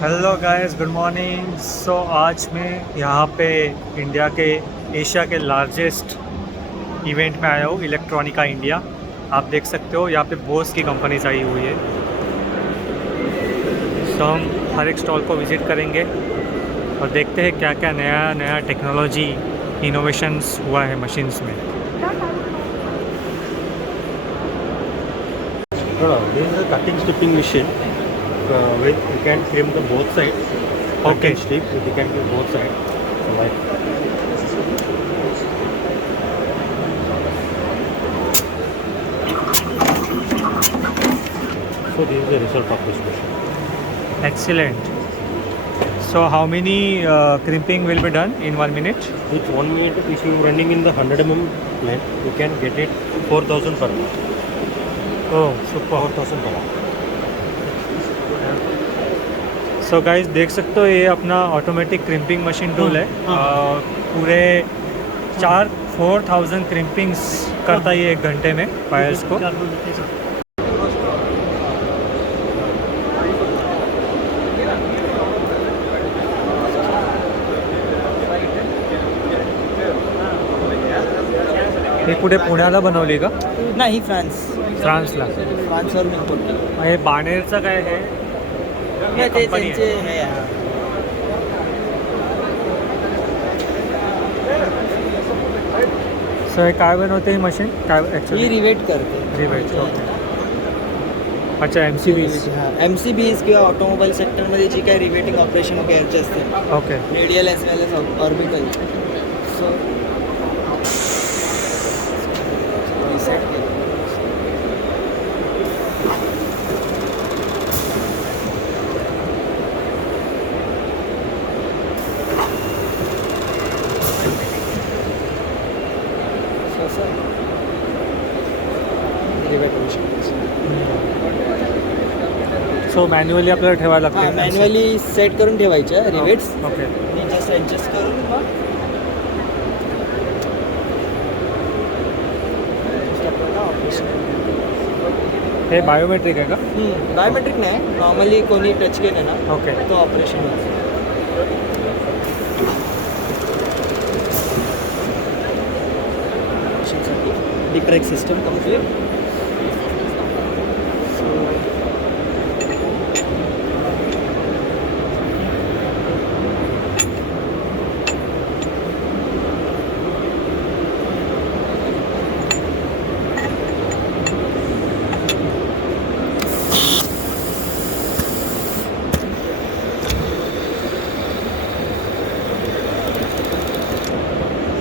Hello guys, good morning. आज मैं यहाँ पे इंडिया के एशिया के लार्जेस्ट इवेंट में आया हूँ, इलेक्ट्रॉनिका इंडिया। आप देख सकते हो यहाँ पे बोस की कंपनीज आई हुई है। हम हर एक स्टॉल को विज़िट करेंगे और देखते हैं क्या क्या नया नया टेक्नोलॉजी इनोवेशंस हुआ है मशीन्स में। This is a cutting stripping machine. Where you can trim the both sides. Cut Okay. and strip. You can do both sides. So like. So this is the result of this machine. Excellent. So how many crimping will be done in 1 minute? With 1 minute, if you running in the 100 mm length, you can get it 4,000 per hour. Oh, super. 4,000 per hour. So guys, देख सकते हो ये अपना automatic crimping machine tool है। पूरे 4,000 क्रिम्पिंग्स करता है ये 1 घंटे में वायर्स को। हे कुठे पुण्याला बनवली का? नाही, फ्रान्सला. फ्रान्सवरून इम्पोर्ट केलं. हे बाणेरचं काय आहे? ते कंपनी त्यांचे आहे. हे आहे. सो हे काय बनवते ही मशीन? काय ही ॲक्च्युली? रिवेट करते. रिवेट. ओके. अच्छा, MCBs. MCBs किंवा ऑटोमोबाईल सेक्टरमध्ये जी काही रिवेटिंग ऑपरेशन करायचे असते, okay. Radial as well as orbital. So reset केलं. Rivet machine. सो मॅन्युअली आपल्याला ठेवायला हां, लागते. मॅन्युअली सेट करून ठेवायच्या रिवेट्स. ओके. आणि जस्ट ॲडजस्ट करून मग हे बायोमेट्रिक आहे का? बायोमेट्रिक नाही, नॉर्मली कोणी टच केलं ना ओके. तो ऑपरेशन होतं. डिप्रेक सिस्टम कम्प्लीट.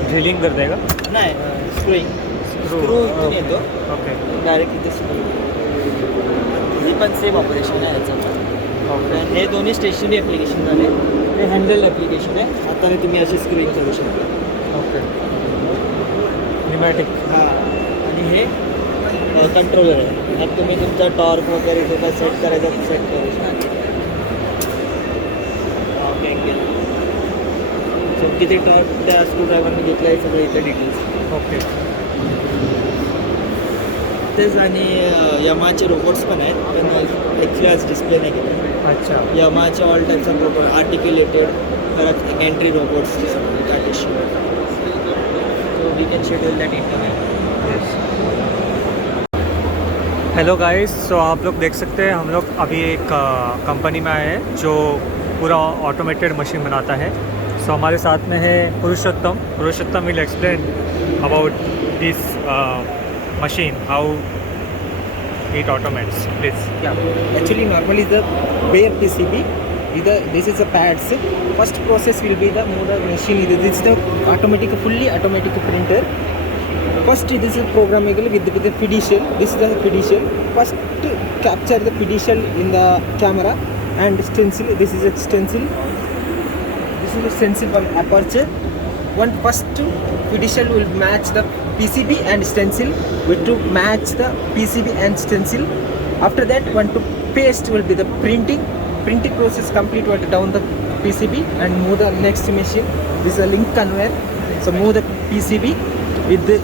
ड्रिलिंग करते का? नाही, स्क्रूइंग. स्क्रू इथून येतो ओके. डायरेक्ट इथे स्क्रू. ही पण सेम ऑपरेशन आहे याचं. ओके. हे दोन्ही स्टेशनरी ॲप्लिकेशन झाले. हे हँडल ॲप्लिकेशन आहे. आता तुम्ही अशी स्क्रूइंग करू शकता. ओके. न्यूमॅटिक. हां, आणि हे कंट्रोलर आहे. ह्यात तुम्ही तुमचा टॉर्क वगैरे जो काय सेट करायचा तो सेट करू शकता. ओके. सो किती टॉर्क त्या स्क्रूड्रायव्हरने घेतला आहे सगळं इथे डिटेल्स. ओके. तेच. आणि यमाचे रोबोट्स पण आहेत, पण ॲक्च्युली आज डिस्प्ले नाही केले. अच्छा. यमाचे all types of robot, articulated, परत entry robots that is so we can schedule that interview. Hello guys, so आप लोग देख सकते हैं हम लोग अभी एक कंपनी में आए हैं जो पूरा ऑटोमेटेड मशीन बनाता है। सो हमारे साथ में है Purushottam will explain about this machine, how it automates, please. Yeah, actually normally the bare PCB, this is the pads. First process will be the motor machine. This is the automatic, fully automatic printer. First this is programmable with the fiducial. This is the fiducial. First capture the fiducial in the camera and stencil. This is a stencil. This is a stencil from aperture. One first fiducial will match the PCB and stencil with to match the PCB and stencil. After that, one to paste will be the printing process complete. What down the PCB and move the next machine. This is a link conveyor. So move the PCB with the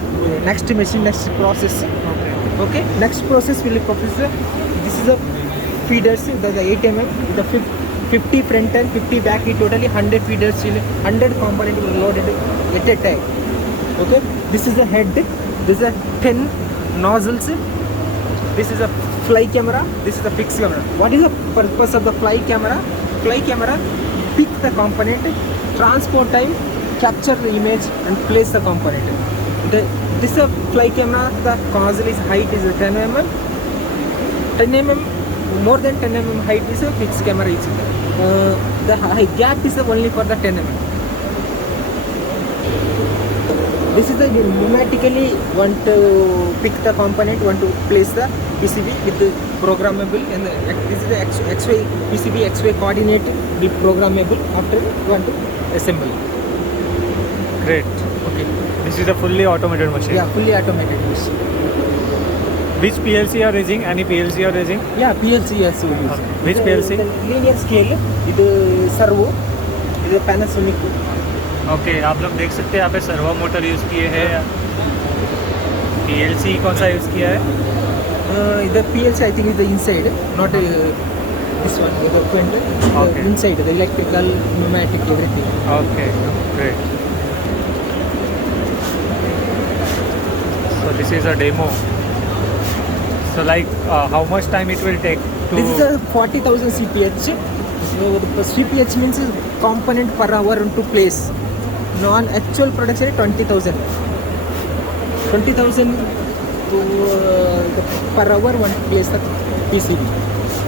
next machine, next process. Okay. Next process will be process. This is a feeders. The 8 mm. The 50 front and 50 back, it totally 100 feeders in 100 component will loaded at a time. Okay, this is a head, this is a 10 nozzles, this is a fly camera, this is a fixed camera. What is the purpose of the fly camera? Fly camera pick the component, transport time, capture the image and place the component. This is a fly camera, the nozzle is height is 10 mm. 10 mm, more than 10 mm height is a fixed camera. The gap is only for the 10 mm. This is the pneumatically want to pick the component, want to place the PCB with the programmable, and this is the XY PCB XY coordinate be programmable after you want to assemble. Great. Okay. This is a fully automated machine. Yeah, fully automated machine. Which PLC are using? Any PLC are using? Yeah, PLC also use. Okay. Which PLC? The linear scale, ಇದು servo, ಇದು Panasonic. Okay, आप लोग देख सकते हैं यहाँ पे servo motor use किए हैं. PLC कौन सा यूज़ किया है? The PLC I think is the inside, not this one, the front. Okay. Inside, the electrical, pneumatic, everything. Okay, great. So this is a demo. So like how much time it will take to... This is a 40,000 CPH. The CPH means component per hour to place. Non-actual production is 20,000. 20,000 to per hour one place the PCB.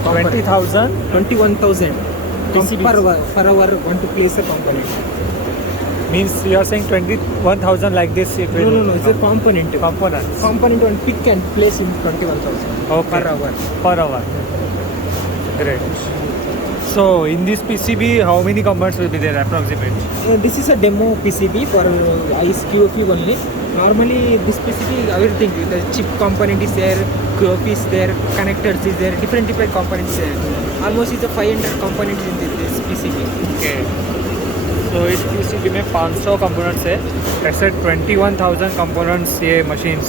20,000? 21,000 PCBs. per hour one to place a component. Means you are saying 21,000 like this it will... No, it's a component. Components. Component one pick and place in 21,000 Okay. per hour. Per hour. Great. So in this PCB, how many components will be there approximately? This is a demo PCB for ICE QFE only. Normally this PCB everything, the chip component is there, QFE is there, connectors is there, different components is there. Almost is a 500 components in this PCB. Okay. So इस PCB में 500 components है. ऐसे 21,000 components ये machines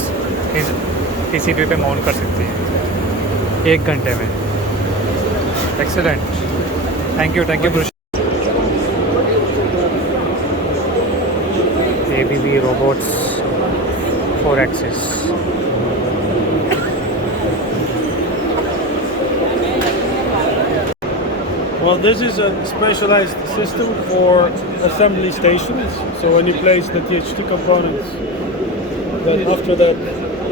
इस PCB पे mount कर सकती हैं 1 घंटे में. Excellent. Thank you, Purush. ABB robots 4-axis. Well, this is a specialized system for assembly stations. So when you place the THT components, then after that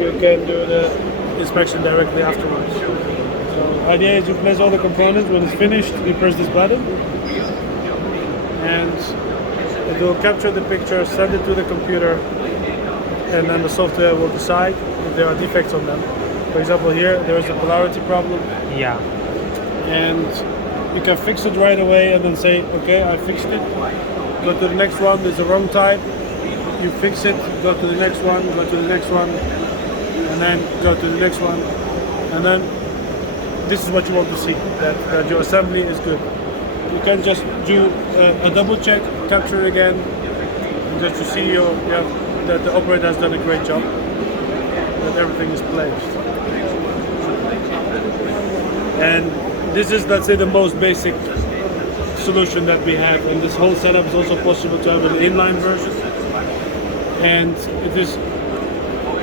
you can do the inspection directly afterwards. So idea is you place all the components. When it's finished, you press this button, and it will capture the picture, send it to the computer, and then the software will decide if there are defects on them. For example, here there is a polarity problem. Yeah. And you can fix it right away and then say, okay, I fixed it. Go to the next one, there's a wrong type. You fix it, go to the next one, go to the next one, and then go to the next one. And then this is what you want to see, that your assembly is good. You can just do a double check, capture again, and just to see that the operator has done a great job, that everything is placed. And this is, let's say, the most basic solution that we have, and this whole setup is also possible to have an inline version. And it is,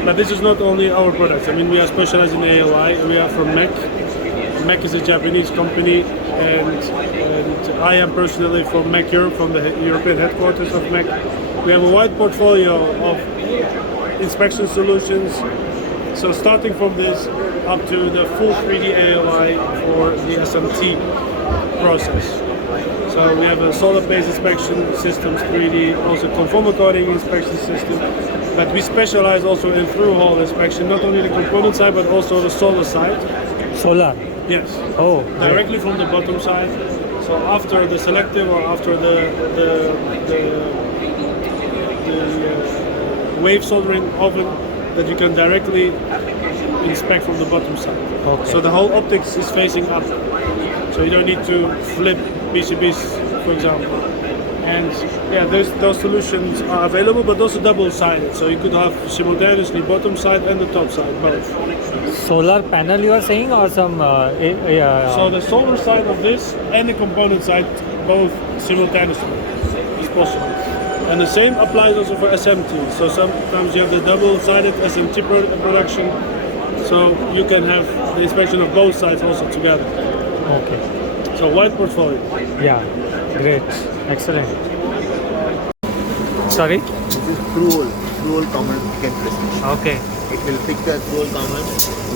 but this is not only our products. I mean, we are specialized in AOI. We are from MEC. MEC is a Japanese company, and I am personally from MEC Europe, from the European headquarters of MEC. We have a wide portfolio of inspection solutions. So starting from this up to the full 3D AOI for the SMT process. So we have a solid-based inspection systems, 3D, also conformal coding inspection system. But we specialize also in through-hole inspection, not only the component side, but also the solar side. Solar? Yes. Oh. Directly from the bottom side. So after the selective or after the wave soldering oven, that you can directly inspect from the bottom side. Okay. So the whole optics is facing up. So you don't need to flip PCBs, for example. And yeah, those solutions are available, but also double-sided. So you could have simultaneously bottom side and the top side, both. Solar panel you are saying, or some So the solar side of this and the component side, both simultaneously, is possible. And the same applies also for SMT. So sometimes you have the double-sided SMT production, so you can have the inspection of both sides also together. Okay. So wide portfolio. Yeah, great, excellent. Sorry. This is through-hole common pick press machine. Okay. It will pick the through-hole common,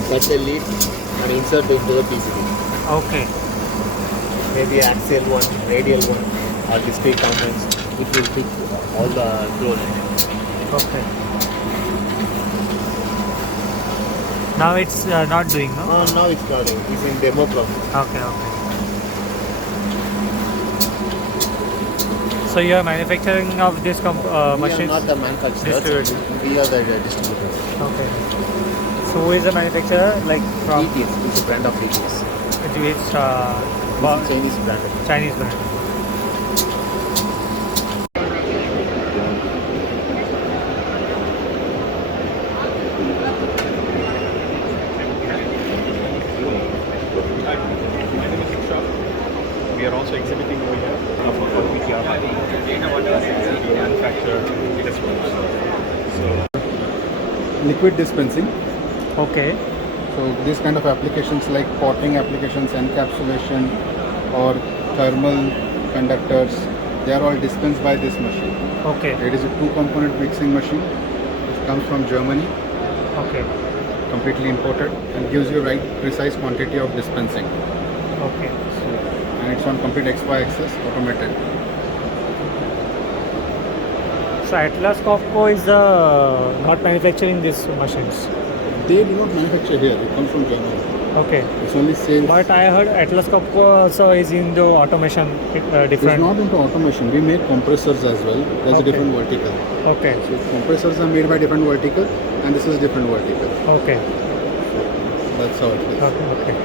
cut the lead and insert it into the PCB. Okay. Maybe axial one, radial one, or discrete components. It will pick all the through-hole. Okay. Now it's not doing, no? Now it's not doing. It's in demo process. Okay, okay. So you are manufacturing of this We are machines? not the manufacturers. Distributor. We are the distributors. Okay. So who is the manufacturer? Like from ETS, it's a brand of ETS. it's It's a Chinese brand. Chinese brand. We are also exhibiting over here for PCR we manufacture this one. So Liquid dispensing. Okay. So this kind of applications like potting applications, encapsulation or thermal conductors, they are all dispensed by this machine. Okay. It is a two-component mixing machine. It comes from Germany, Okay. completely imported, and gives you right precise quantity of dispensing. Okay. And it's on complete XY axis, automated. So Atlas Copco is not manufacturing these machines. They do not manufacture here. It comes from Germany. Okay. It's only sales. But I heard Atlas Copco also is into automation It's different. not into automation. We make compressors as well. There's Okay. a different vertical. Okay. So compressors are made by different vertical, and this is different vertical. Okay. That's how it is. Okay. Okay.